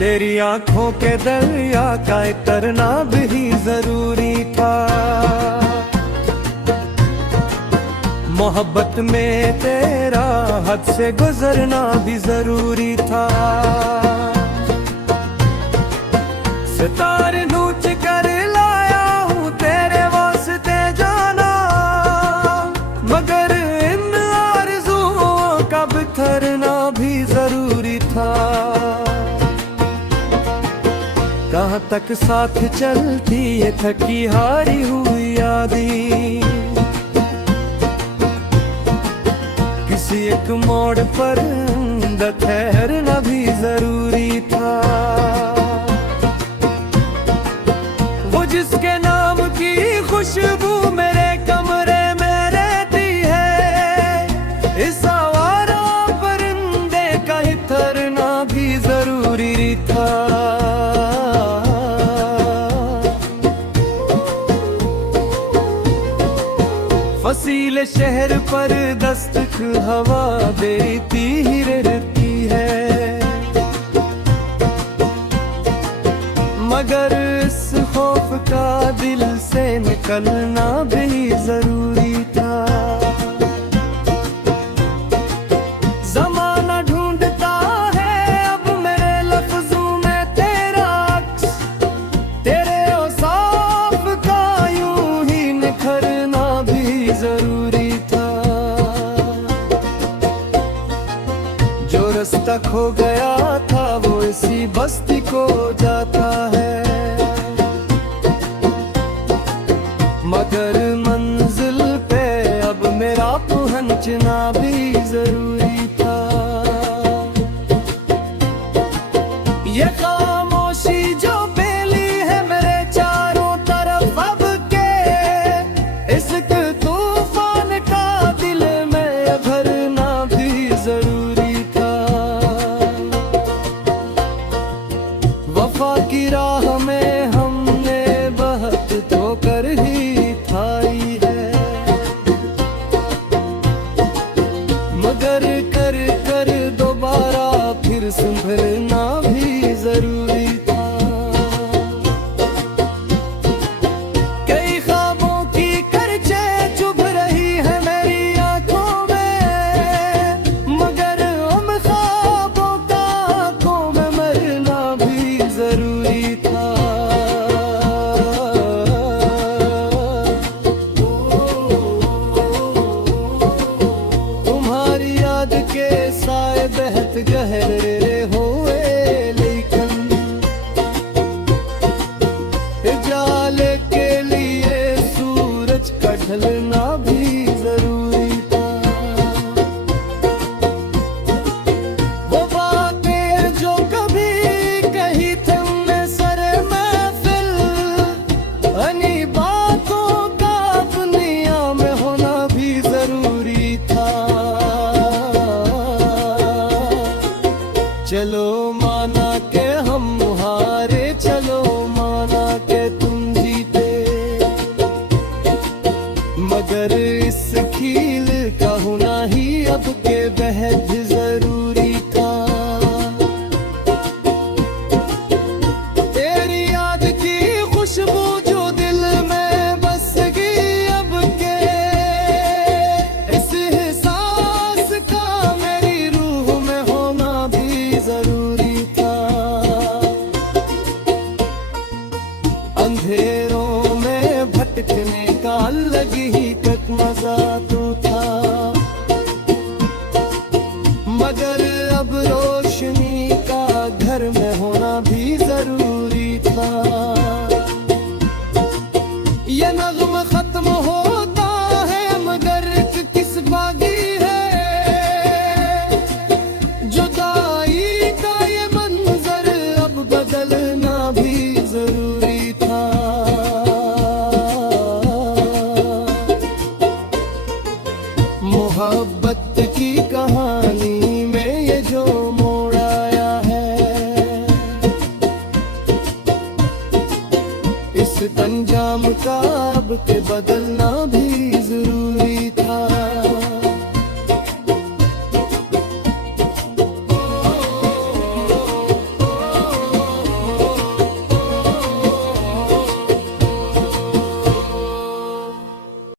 तेरी आंखों के दरिया का उतरना भी जरूरी था। मोहब्बत में तेरा हद से गुजरना भी जरूरी था। सितारे नूच कर लाया हूँ तेरे वास्ते जाना, मगर इन आरज़ुओं का बिखरना भी जरूरी था। कहाँ तक साथ चलती ये थकी हारी हुई यादें, किसी एक मोड़ पर ठहरना भी जरूरी था। वो जिसके नाम की खुशबू मेरे कमरे में रहती है, इस आवारा परिंदे का ही ठहरना भी जरूरी था। फसीले शहर पर दस्तक हवा देती ही रहती है, मगर इस खौफ का दिल से निकलना भी जरूरी था। ज़माना ढूंढता है अब मेरे लफ्जों में तेरा अक्स, तेरे औसाफ का यूं ही निखरना भी जरूरी था। जो रास्ता खो गया था वो इसी बस्ती को जाता है, मगर मंजिल पे अब मेरा पहुंचना भी जरूरी था। ये खामोशी जो फैली है मेरे चारों तरफ अब के, इश्क तूफान का दिल में भरना भी जरूरी था। वफा की राह में हमने बहुत ठोकर ही खाई है, मगर कर कर दोबारा फिर संभलना भी जरूरी था। कई ख्वाबों की करचे चुभ रही है मेरी आंखों में, मगर उन ख्वाबों का आंखों में मरना भी जरूरी था। तुम्हारी याद के साए बहत गहरे हुए, लेकिन उजाले के लिए सूरज का ढलना भी जरूरी था। वो बातें जो कभी कही तुमने सर महफिल, अन्हीं बातों का दुनिया में होना भी जरूरी था। चलो माना के हम हारे, चलो माना के तुम जीते, मगर इस खील का होना ही अब के बेहद जरूरी था। तेरी याद की खुशबू जो दिल में बस गई अब के, इस एहसास का मेरी रूह में होना भी जरूरी था। अंधेरों में भटकने का अलग ही एक मजा तो था, मगर अब रोशनी का घर में होना भी जरूरी था। ये नग़्म खत्म होता है मगर एक किस बागी है, जुदाई का ये मंजर अब बदलना भी जरूरी था। मोहब्बत की कहानी में ये जो मोड़ आया है, इस अंजाम का अब के बदलना भी जरूरी था।